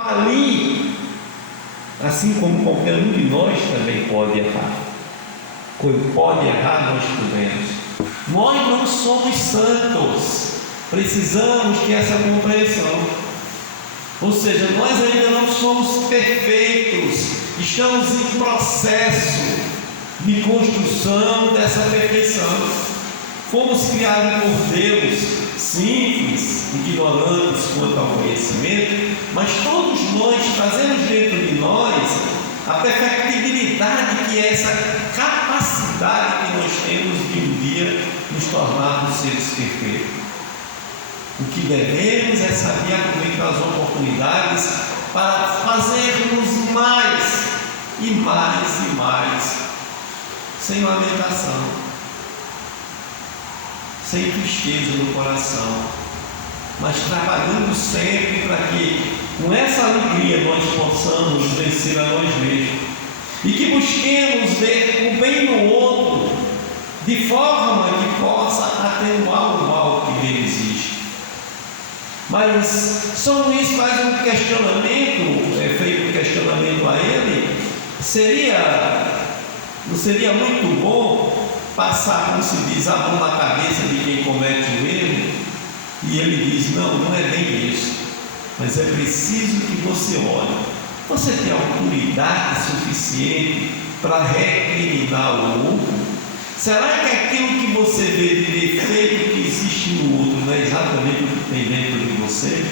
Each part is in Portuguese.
falir, assim como qualquer um de nós também pode errar. Pode errar, nós podemos. Nós não somos santos, precisamos ter essa compreensão. Ou seja, nós ainda não somos perfeitos, estamos em processo de construção dessa perfeição. Fomos criados por Deus, simples, ignorantes quanto ao conhecimento, mas todos nós trazemos dentro de nós a perfectibilidade, que é essa capacidade que nós temos de um dia nos tornarmos seres perfeitos. O que devemos é saber aproveitar as oportunidades para fazermos mais e mais e mais, sem lamentação, sem tristeza no coração, mas trabalhando sempre para que com essa alegria nós possamos vencer a nós mesmos e que busquemos ver o bem no outro de forma que possa atenuar o mal que nele existe. Mas São Luís faz um questionamento, feito um questionamento a ele: não seria muito bom passar, como se diz, a mão na cabeça de quem comete o erro? E ele diz: não é bem isso, mas é preciso que você olhe. Você tem autoridade suficiente para recriminar o outro? Será que aquilo que você vê de defeito que existe no outro não é exatamente o que tem dentro de você?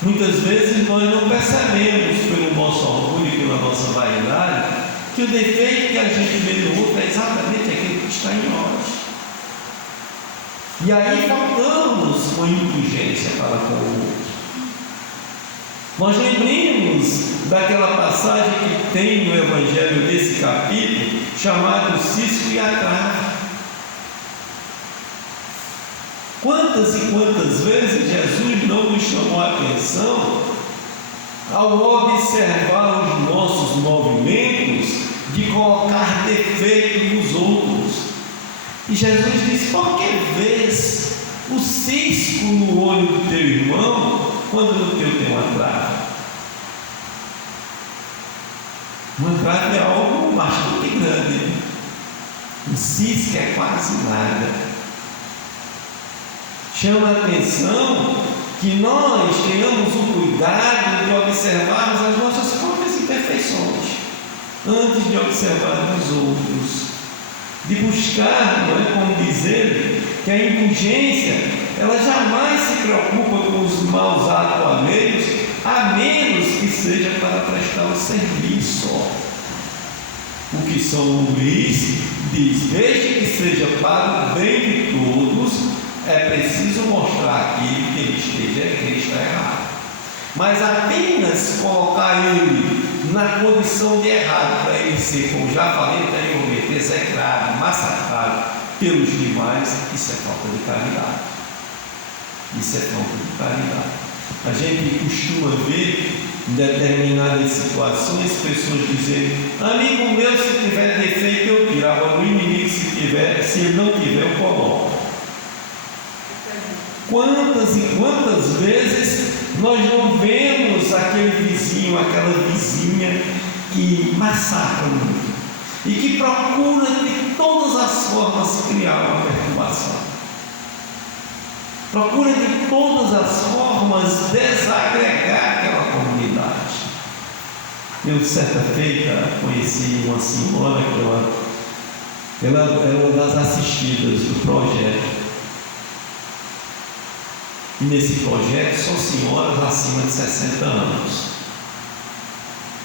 Muitas vezes nós não percebemos, pelo nosso orgulho e pela nossa vaidade, que o defeito que a gente vê no outro é exatamente aquilo que está em nós. E aí faltamos com indulgência para com o outro. Nós lembremos daquela passagem que tem no Evangelho desse capítulo, chamado Cisco e a Trave. Quantas e quantas vezes Jesus não nos chamou a atenção ao observar os nossos movimentos de colocar defeito nos outros? E Jesus diz: por que vês o cisco no olho do teu irmão quando no teu tem uma trave? Uma trave é algo bastante grande, um cisco é quase nada. Chama a atenção que nós tenhamos o cuidado de observarmos as nossas próprias imperfeições antes de observar os outros, de buscar, não é, como dizer, que a indulgência ela jamais se preocupa com os maus atos alheios, a menos que seja para prestar um serviço. O que São Luís diz: desde que seja para o bem de todos, é preciso mostrar aquilo que ele está errado. Mas apenas colocar ele na condição de errado, para ele ser, como já falei anteriormente, execrado, massacrado pelos demais, isso é falta de caridade. Isso é falta de caridade. A gente costuma ver em determinadas situações pessoas dizerem: amigo meu, se tiver defeito eu tiro, agora o inimigo, se ele não tiver, eu coloco. Quantas e quantas vezes nós não vemos aquele vizinho, aquela vizinha que massacra muito e que procura de todas as formas criar uma perturbação, procura de todas as formas desagregar aquela comunidade. Eu, certa feita, conheci uma senhora que ela era uma das assistidas do projeto. E nesse projeto são senhoras acima de 60 anos.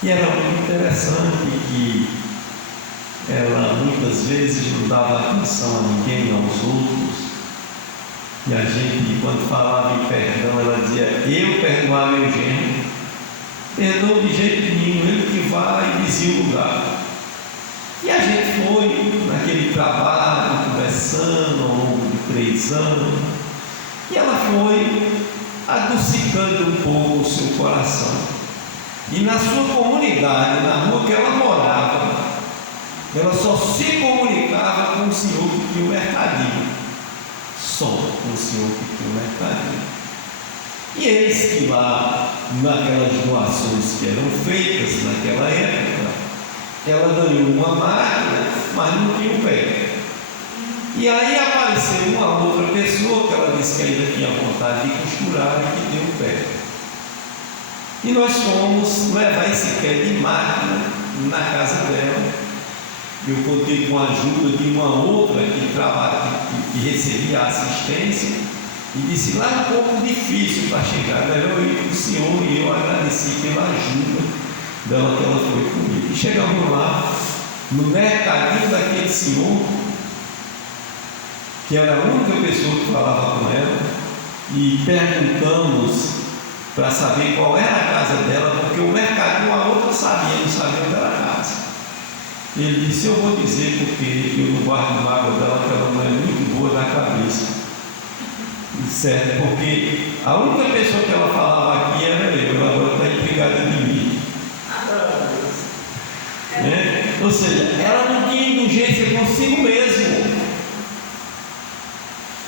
E era muito interessante que ela muitas vezes não dava atenção a ninguém, aos outros. E a gente, quando falava em perdão, ela dizia: eu perdoar meu genro, perdoa de jeito nenhum, ele que vai e dizia o lugar. E a gente foi naquele trabalho, conversando ao longo de 3 anos. E ela foi adocicando um pouco o seu coração. E na sua comunidade, na rua que ela morava, ela só se comunicava com o senhor que tinha o mercadinho. Só com o senhor que tinha o mercadinho. E eis que lá, naquelas doações que eram feitas naquela época, ela ganhou uma máquina, mas não tinha um pé. E aí apareceu uma outra pessoa que ela disse que ainda tinha vontade de costurar e que deu um pé. E nós fomos levar esse pé de máquina na casa dela. Eu contei com a ajuda de uma outra que recebia assistência e disse: lá é um pouco difícil para chegar, melhor eu ir para o senhor. E eu agradeci pela ajuda dela que ela foi comigo. E chegamos lá, no mercadinho daquele senhor, que era a única pessoa que falava com ela, e perguntamos para saber qual era a casa dela, porque o mercadinho a outra sabia, não sabia onde era a casa. Ele disse: eu vou dizer porque eu não guardo mágoa dela, que ela não é muito boa da cabeça. Certo? Porque a única pessoa que ela falava aqui era eu, ela agora está intrigada de mim. Né? Ou seja, ela não tinha indulgência consigo mesmo.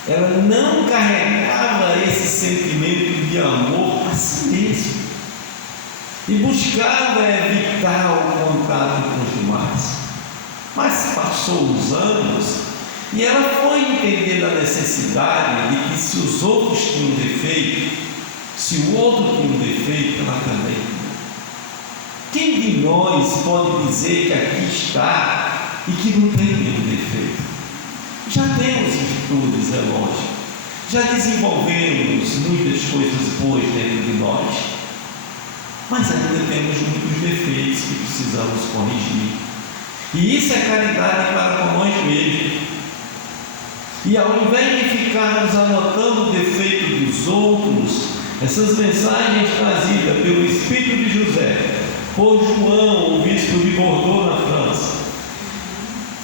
Ela não carregava esse sentimento de amor a si mesmo e buscava evitar o contato com os demais. Mas passou os anos e ela foi entender a necessidade de que se os outros tinham defeito, se o outro tinha um defeito, ela também tinha. Quem de nós pode dizer que aqui está e que não tem nenhum defeito? Já temos virtudes, é lógico. Já desenvolvemos muitas coisas boas dentro de nós, mas ainda temos muitos defeitos que precisamos corrigir. E isso é caridade para com nós mesmos. E ao invés de ficarmos anotando o defeito dos outros, essas mensagens trazidas pelo Espírito de José, por João, o bispo de Bordeaux na França,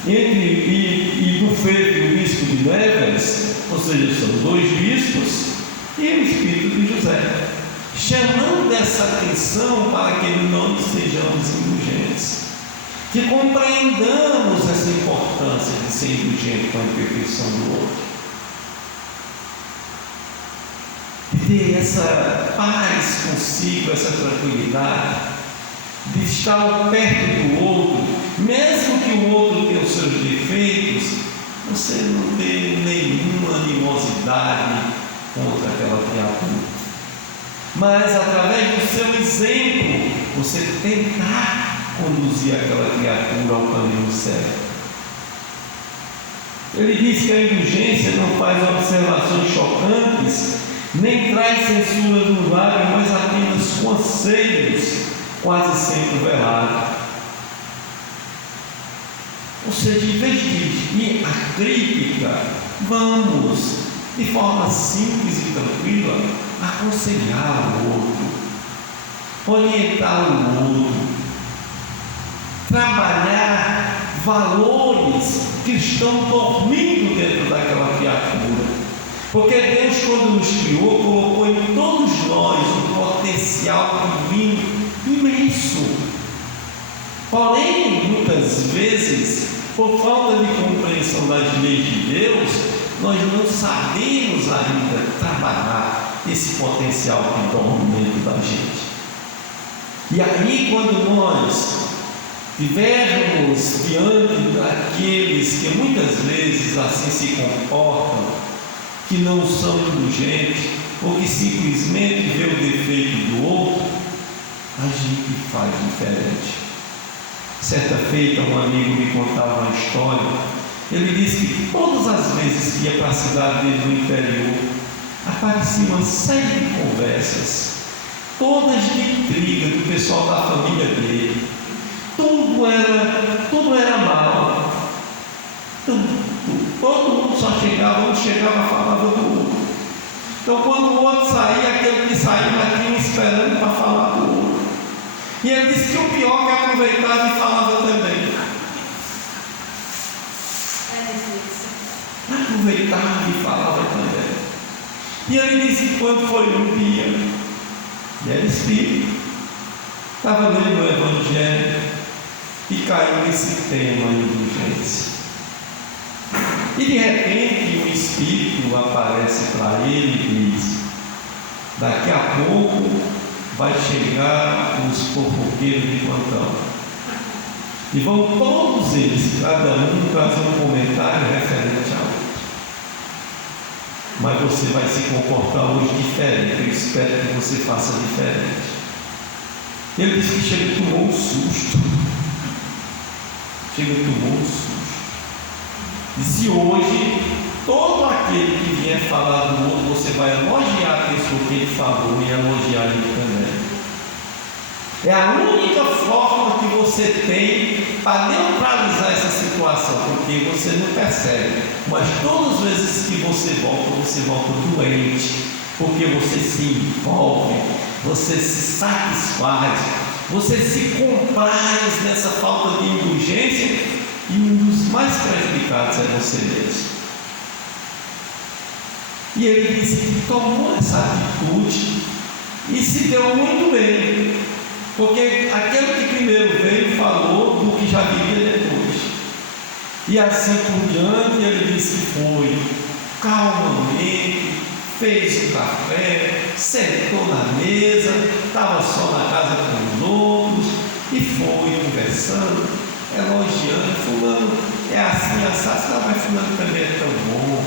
e do Feito, o bispo de Nevers, ou seja, são dois bispos, e o Espírito de José, chamando essa atenção para que não sejamos indulgentes, que compreendamos essa importância de ser indulgente com a imperfeição do outro, de ter essa paz consigo, essa tranquilidade, de estar perto do outro, mesmo que o outro tenha os seus defeitos, você não ter nenhuma animosidade contra aquela criatura, mas através do seu exemplo, você tentar conduzir aquela criatura ao caminho certo. Ele diz que a indulgência não faz observações chocantes, nem traz censura no lábio, mas apenas conselhos quase sempre velados. Ou seja, em vez de ir à crítica, vamos, de forma simples e tranquila, aconselhar o outro, orientar o outro, trabalhar valores que estão dormindo dentro daquela criatura. Porque Deus, quando nos criou, colocou em todos nós um potencial divino imenso. Porém, muitas vezes, por falta de compreensão das leis de Deus, nós não sabemos ainda trabalhar esse potencial que dorme dentro da gente. E aí, quando nós estivermos diante daqueles que muitas vezes assim se comportam, que não são indulgentes, ou que simplesmente vê o defeito do outro, a gente faz diferente. Certa feita, um amigo me contava uma história. Ele disse que todas as vezes que ia para a cidade dele no interior, aparecia uma série de conversas, todas de intriga do pessoal da família dele. Tudo era mal. Todo mundo só chegava, um chegava falava do outro. Então, quando o outro saía, aquele que saiu aqui esperando para falar do outro. E ele disse que o pior que aproveitava e falava também. Aproveitava e falava também. E ele disse que quando foi um dia, e era espírito, estava lendo o Evangelho e caiu nesse tema indulgência. E de repente um espírito aparece para ele e diz: Daqui a pouco vai chegar os fofoqueiros de plantão. E vão todos eles, cada um, trazer um comentário referente a outro. Mas você vai se comportar hoje diferente. Eu espero que você faça diferente. Ele disse que chega e tomou um susto. Chega e tomou um susto. E se hoje todo aquele que vier falar do outro, você vai elogiar a pessoa que ele falou e elogiar ele também. É a única forma que você tem para neutralizar essa situação, porque você não percebe. Mas todas as vezes que você volta doente, porque você se envolve, você se satisfaz, você se compraz nessa falta de indulgência, e um dos mais prejudicados é você mesmo. E ele disse que tomou essa atitude e se deu muito bem, porque aquele que primeiro veio falou do que já viria depois, e assim por diante. Ele disse que foi calmamente, fez o café, sentou na mesa, estava só na casa com os outros e foi conversando, elogiando. Fulano é assim, assado, mas fulano também é tão bom,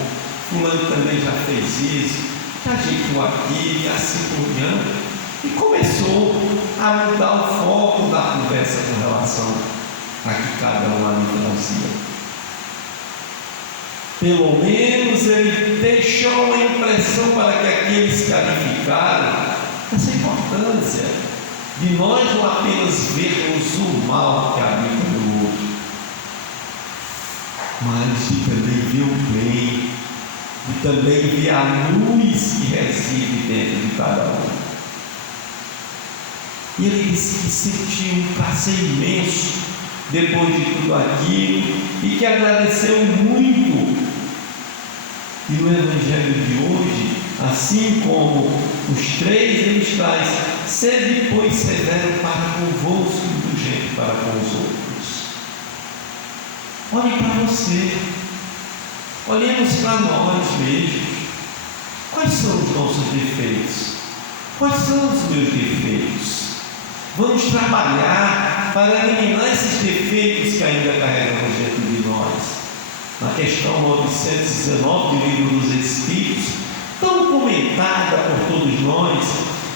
fulano também já fez isso, já ajeitou aqui, e assim por diante. E começou a mudar o foco da conversa com relação a que cada um ali trazia. Pelo menos ele deixou a impressão para que aqueles que ali ficaram essa importância de nós não apenas vermos o mal que habita no outro, mas de também ver o bem, de também ver a luz que reside dentro de cada um. E ele disse que sentiu um prazer imenso depois de tudo aquilo e que agradeceu muito. E no Evangelho de hoje, assim como os três, ele traz: sede, pois, severo para convosco e indulgente para com os outros. Olhe para você, olhemos para nós mesmos. Quais são os nossos defeitos? Quais são os meus defeitos? Vamos trabalhar para eliminar esses defeitos que ainda carregamos dentro de nós. Na questão 919 do Livro dos Espíritos, tão comentada por todos nós,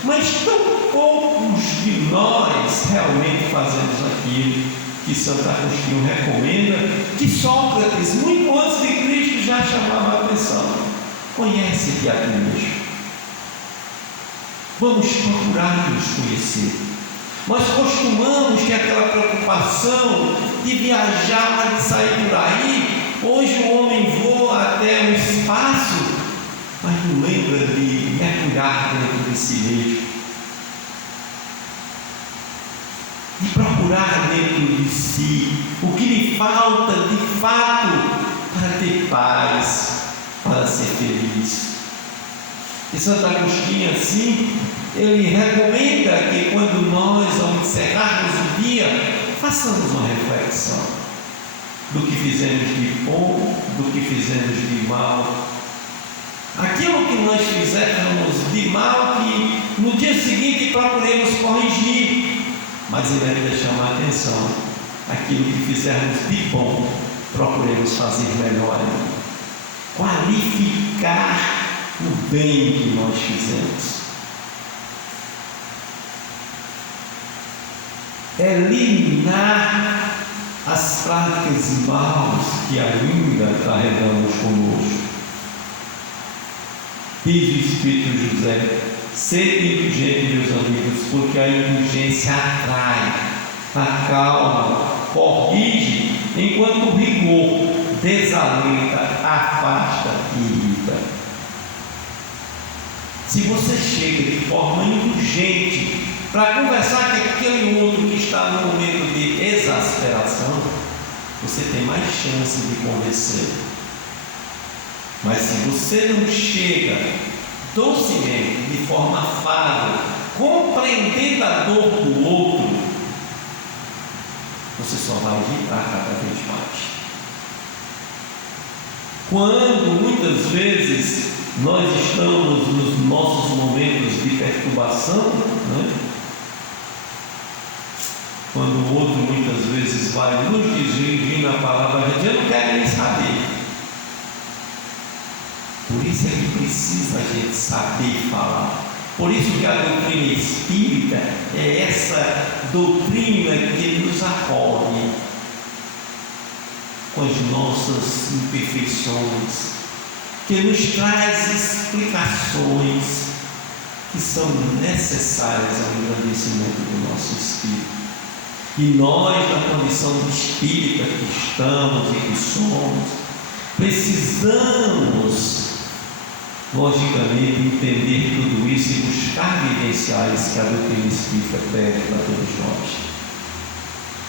mas tão poucos de nós realmente fazemos aquilo que Santo Agostinho recomenda, que Sócrates, muito antes de Cristo, já chamava a atenção: conhece-te a ti mesmo. Vamos procurar nos conhecer. Nós costumamos ter aquela preocupação de viajar, de sair por aí. Hoje o homem voa até o espaço, mas não lembra de mergulhar dentro de si mesmo, de procurar dentro de si o que lhe falta de fato para ter paz, para ser feliz. E Santo Agostinho, assim, ele recomenda que quando nós, ao encerrarmos o dia, façamos uma reflexão do que fizemos de bom, do que fizemos de mal. Aquilo que nós fizemos de mal, que no dia seguinte procuremos corrigir, mas ele ainda chama a atenção: aquilo que fizermos de bom, procuremos fazer melhor, qualificar o bem que nós fizemos, eliminar as práticas maus que ainda carregamos conosco. Diz o Espírito José: sede indulgente, meus amigos, porque a indulgência atrai, acalma, corrige, enquanto o rigor desalenta, afasta e irrita. Se você chega de forma indulgente para conversar com aquele outro que está no momento de exasperação, você tem mais chance de convencer. Mas se você não chega docemente, de forma afável, compreendendo a dor do outro, você só vai irritar cada vez mais. Quando muitas vezes nós estamos nos nossos momentos de perturbação, né? Quando o outro muitas vezes vai nos dirigir na palavra, a gente não quer nem saber. Por isso é que precisa a gente saber falar. Por isso que a doutrina espírita é essa doutrina que nos acolhe com as nossas imperfeições, que nos traz explicações que são necessárias ao engrandecimento do nosso espírito. E nós, na condição de espírita que estamos e que somos, precisamos, logicamente, entender tudo isso e buscar vivenciais que a doutrina espírita pede para todos nós.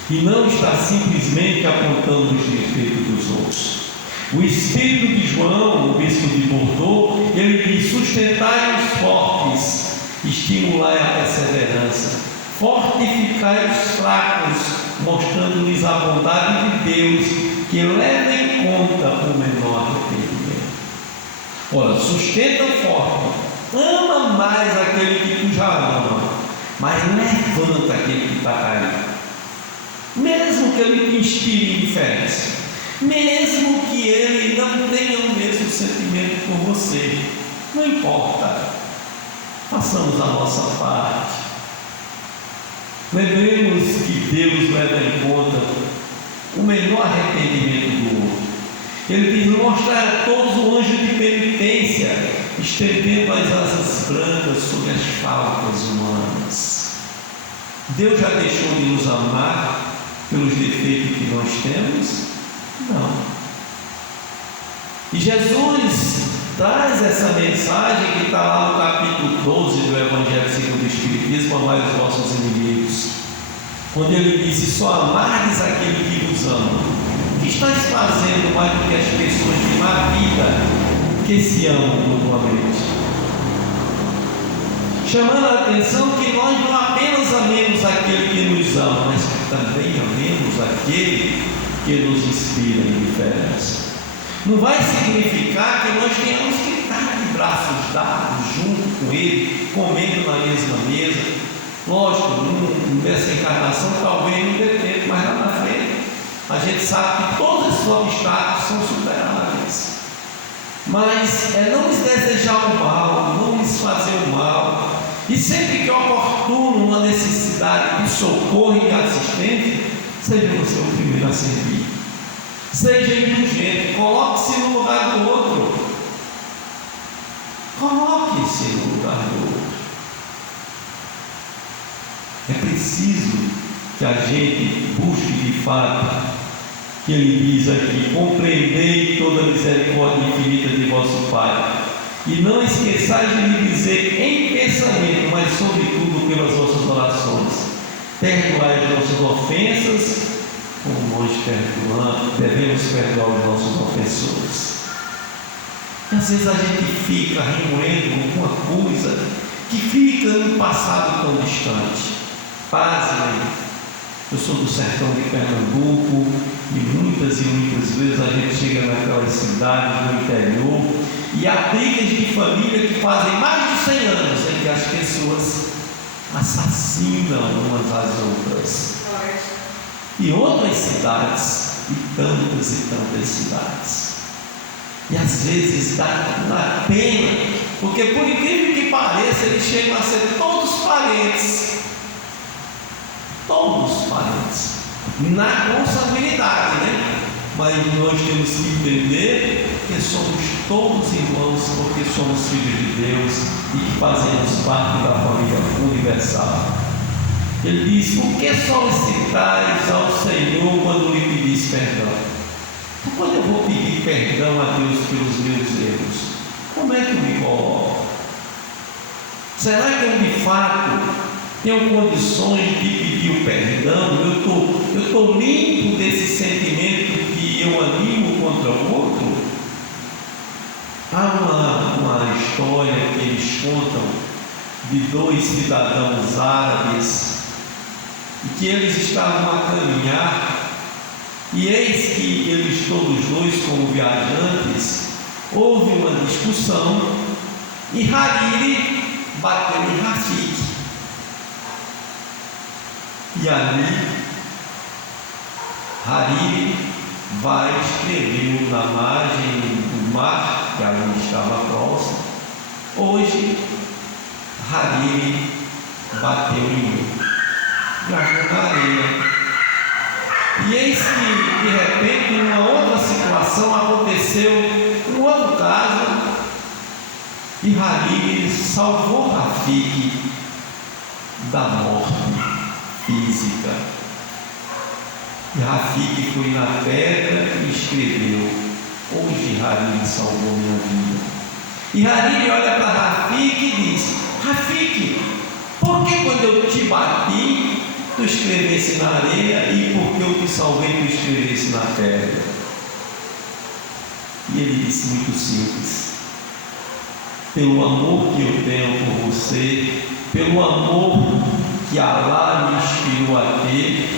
E não está simplesmente apontando os defeitos dos outros. O Espírito de João, o bispo de Bordeaux, ele diz: sustentai os fortes, estimulai a perseverança, fortificai os fracos, mostrando-lhes a bondade de Deus, que leva em conta o menor arrependimento. Ora, sustenta o forte, ama mais aquele que tu já ama, mas levanta aquele que está caído, mesmo que ele te inspire indiferença, mesmo que ele não tenha o mesmo sentimento por você, não importa, façamos a nossa parte. Lembremos que Deus leva em conta o menor arrependimento do outro. Ele diz: mostrar a todos o anjo de penitência, estendendo as asas brancas sobre as faltas humanas. Deus já deixou de nos amar pelos defeitos que nós temos? Não. E Jesus traz essa mensagem que está lá no capítulo 12 do Evangelho segundo o Espiritismo: amai os vossos inimigos. Quando ele disse: só amardes aquele que vos ama. O que estás fazendo mais do que as pessoas de má vida que se amam mutuamente? Chamando a atenção que nós não apenas amemos aquele que nos ama, mas que também amemos aquele que nos inspira em indiferença. Não vai significar que nós tenhamos que estar de braços dados junto com ele, comendo na mesma mesa. Lógico, nessa encarnação talvez não dê tempo, mas lá na frente a gente sabe que todos esses obstáculos são superáveis. Mas é não lhes desejar o mal, não lhes fazer o mal, e sempre que é oportuno uma necessidade de socorro e assistência, seja você o primeiro a servir. Seja indulgente, coloque-se no lugar do outro. Coloque-se no lugar do outro. É preciso que a gente busque de fato, que ele diz aqui: compreendei toda a misericórdia infinita de vosso Pai, e não esqueçais de lhe dizer em pensamento, mas sobretudo pelas vossas orações, perdoai as nossas ofensas, como nós devemos perdoar os nossos ofensores. E às vezes a gente fica remoendo alguma coisa que fica no passado tão distante. Pasmem, eu sou do sertão de Pernambuco e muitas vezes a gente chega naquelas cidades do interior e há brigas de família que fazem mais de 100 anos em que as pessoas assassinam umas às outras. E outras cidades, e tantas cidades. E às vezes dá pena, porque por incrível que pareça, eles chegam a ser todos parentes. Todos parentes. Na consanguinidade, né? Mas nós temos que entender que somos todos irmãos, porque somos filhos de Deus e que fazemos parte da família universal. Ele diz: por que solicitais ao Senhor quando lhe pedis perdão? Quando eu vou pedir perdão a Deus pelos meus erros, como é que eu me coloco? Será que eu de fato tenho condições de pedir o perdão? Eu estou limpo desse sentimento que eu animo contra o outro? Há uma história que eles contam de 2 cidadãos árabes, e que eles estavam a caminhar, e eis que eles todos dois, como viajantes, houve uma discussão e Hariri bateu em Rafik. E ali, Hariri vai escrever na margem do mar, que ali estava próximo: hoje, Hariri bateu em mim, jogou na areia. E eis que, de repente, em uma outra situação, aconteceu um outro caso, e Hariri salvou Rafik da morte física. E Rafik foi na pedra e escreveu: hoje Hariri salvou minha vida. E Hariri olha para Rafik e diz: Rafik, por que quando eu te bati, tu escrevesse na areia, e porque eu te salvei, tu escrevesse na pedra? E ele disse muito simples: pelo amor que eu tenho por você, pelo amor que Alá me inspirou a ter,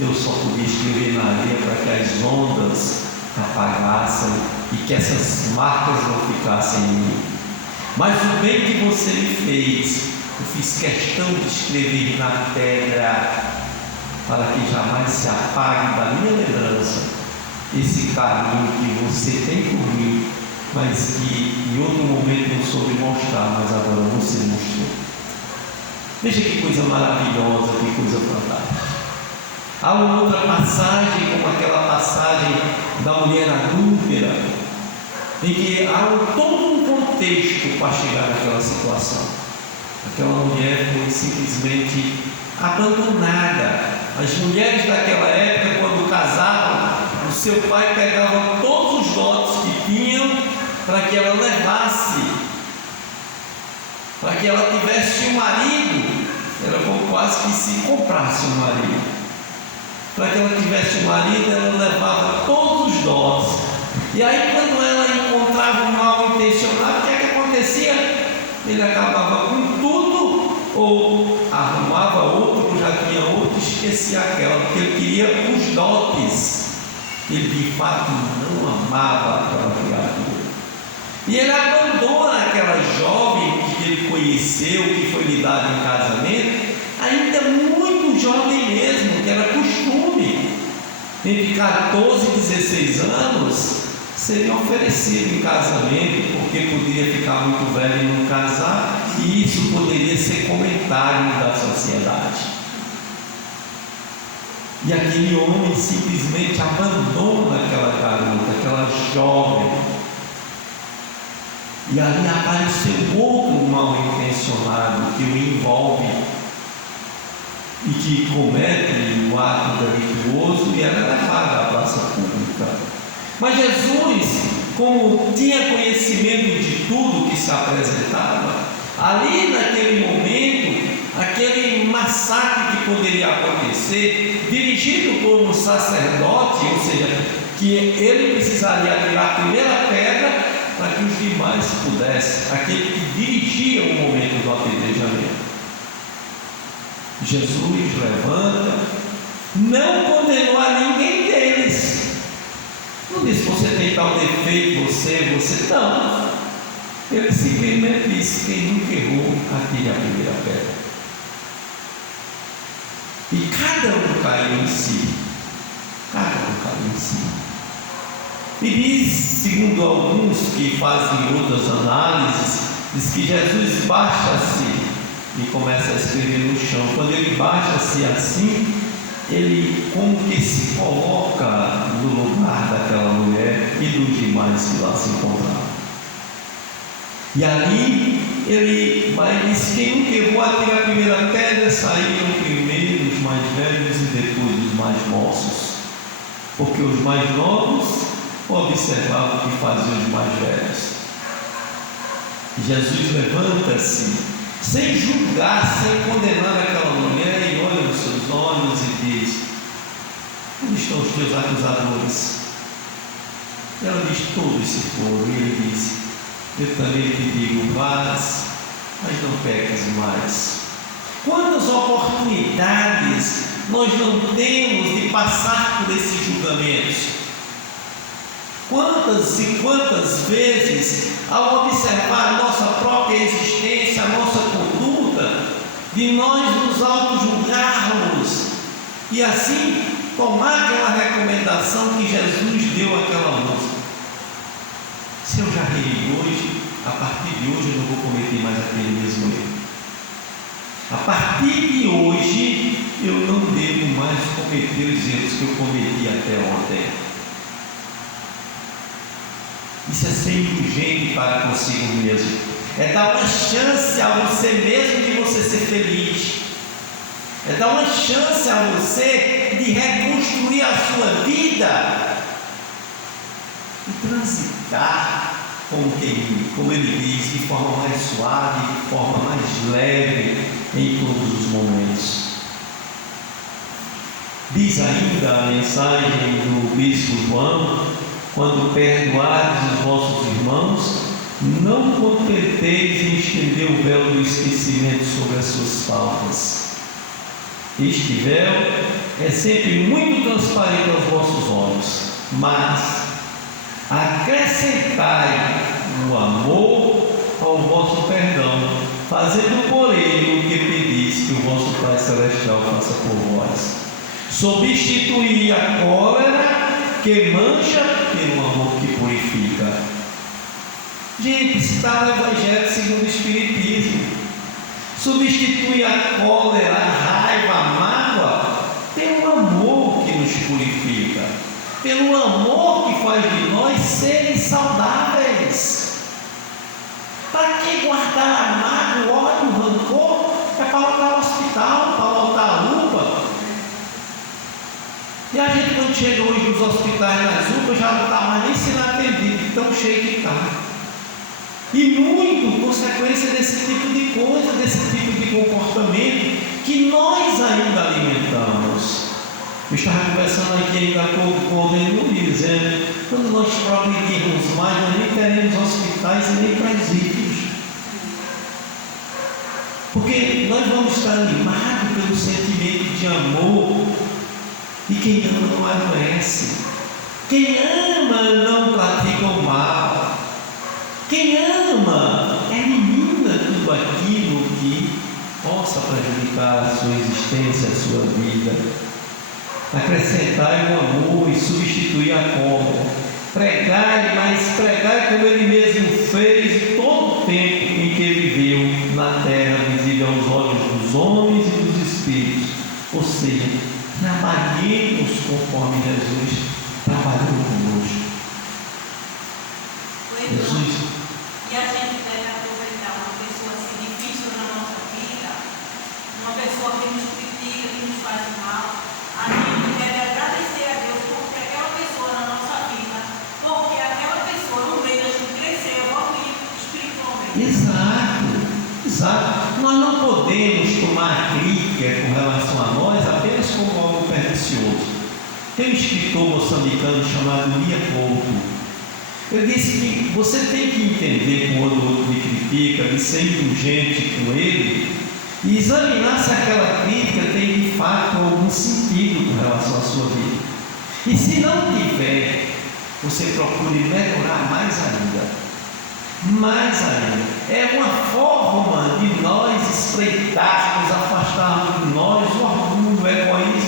eu só podia escrever na areia para que as ondas apagassem e que essas marcas não ficassem em mim. Mas o bem que você me fez, eu fiz questão de escrever na pedra, para que jamais se apague da minha lembrança esse carinho que você tem por mim, mas que em outro momento não soube mostrar, mas agora você mostrou. Veja que coisa maravilhosa, que coisa fantástica. Há uma outra passagem, como aquela passagem da mulher adúltera, em que há todo um contexto para chegar naquela situação. Aquela mulher foi simplesmente abandonada. As mulheres daquela época, quando casavam, o seu pai pegava todos os dotes que tinham para que ela levasse, para que ela tivesse um marido. Era como quase que se comprasse um marido. Para que ela tivesse um marido, ela levava todos os dotes. E aí, quando ela encontrava um mal intencionado, o que é que acontecia? Ele acabava com tudo, ou arrumava outro, ou já tinha outro, esquecia aquela, porque ele queria os dotes. Ele de fato não amava aquela criatura. E ele abandona aquela jovem que ele conheceu, que foi lhe dada em casamento, ainda muito jovem mesmo, que era costume, entre 14 e 16 anos, seria oferecido em casamento, porque poderia ficar muito velho e não casar, e isso poderia ser comentário da sociedade. E aquele homem simplesmente abandona aquela garota, aquela jovem, e ali apareceu outro mal intencionado que o envolve e que comete o ato delituoso, e ela é levada à praça pública. Mas Jesus, como tinha conhecimento de tudo que se apresentava, ali naquele momento, aquele massacre que poderia acontecer, dirigido por um sacerdote, ou seja, que ele precisaria tirar a primeira pedra para que os demais pudessem, aquele que dirigia o momento do apedrejamento. Jesus levanta, não condenou a ninguém deles. Não disse: você tem tal defeito, você não. Ele simplesmente disse: quem nunca errou, atire a primeira pedra. E cada um caiu em si. Cada um caiu em si. E diz, segundo alguns que fazem outras análises, diz que Jesus baixa-se e começa a escrever no chão. Quando ele baixa-se assim, ele como que se coloca no lugar daquela mulher e dos demais que lá se encontravam. E ali ele vai dizer: quem nunca errou, atire a primeira pedra. Saíram primeiro os mais velhos e depois os mais moços, porque os mais novos observavam o que faziam os mais velhos. Jesus levanta-se, sem julgar, sem condenar aquela mulher, e olha nos seus olhos e diz: onde estão os teus acusadores? E ela diz: todos se foram. E ele diz: eu também te digo, vás, mas não peques mais. Quantas oportunidades nós não temos de passar por esses julgamentos? Quantas e quantas vezes, ao observar a nossa própria existência, a nossa conduta, de nós nos auto-julgarmos e assim tomar aquela recomendação que Jesus deu àquela moça. Se eu já errei hoje, a partir de hoje eu não vou cometer mais aquele mesmo erro. A partir de hoje eu não devo mais cometer os erros que eu cometi até ontem. Isso é ser indulgente para consigo mesmo. É dar uma chance a você mesmo de você ser feliz. É dar uma chance a você de reconstruir a sua vida e transitar como ele diz, de forma mais suave, de forma mais leve em todos os momentos. Diz ainda a mensagem do bispo João: quando perdoardes os vossos irmãos, não contenteis em estender o véu do esquecimento sobre as suas faltas. Este véu é sempre muito transparente aos vossos olhos, mas acrescentai o amor ao vosso perdão, fazendo por ele o que pedis que o vosso Pai Celestial faça por vós. Substituí a cólera que mancha pelo amor que purifica. Gente, isso está no Evangelho segundo o Espiritismo. Substitui a cólera, a raiva, a mágoa pelo amor que nos purifica, pelo amor que faz de nós seres saudáveis. Para que guardar a mágoa, o ódio, o rancor? É para lotar o hospital, para lotar a UPA. E a gente, quando chega hoje nos hospitais, nas UPAs, já não está mais nem sendo atendido, tão cheio que está. E muito consequência desse tipo de coisa, desse tipo de comportamento que nós ainda alimentamos. Eu estava conversando aqui ainda com o Rodrigo, dizendo: quando nós progredirmos mais, nós nem teremos hospitais e nem presídios, porque nós vamos estar animados pelo sentimento de amor, e quem ama não adoece, quem ama não pratica o mal, quem ama elimina tudo aquilo que possa prejudicar a sua existência, a sua vida. Acrescentai o amor e substituir a cólera. Pregai, mas pregai como ele mesmo fez todo o tempo em que viveu na terra, visível aos olhos dos homens e dos espíritos. Ou seja, trabalhemos conforme Jesus trabalhou conosco. Jesus. E a gente deve aproveitar uma pessoa assim difícil na nossa vida, uma pessoa que nos critica, que nos faz mal. A gente deve agradecer a Deus por ter aquela pessoa na nossa vida, porque aquela pessoa não veio a gente crescer, evoluir espiritualmente. Exato. Nós não podemos tomar crítica com relação a nós apenas como algo pernicioso. Tem um escritor moçambicano chamado Mia Couto. Ele disse que você tem que entender quando o outro lhe critica, de ser indulgente com ele e examinar se aquela crítica tem de fato algum sentido com relação à sua vida. E se não tiver, você procure melhorar mais ainda. Mais ainda. É uma forma de nós espreitarmos, afastarmos de nós o orgulho, o egoísmo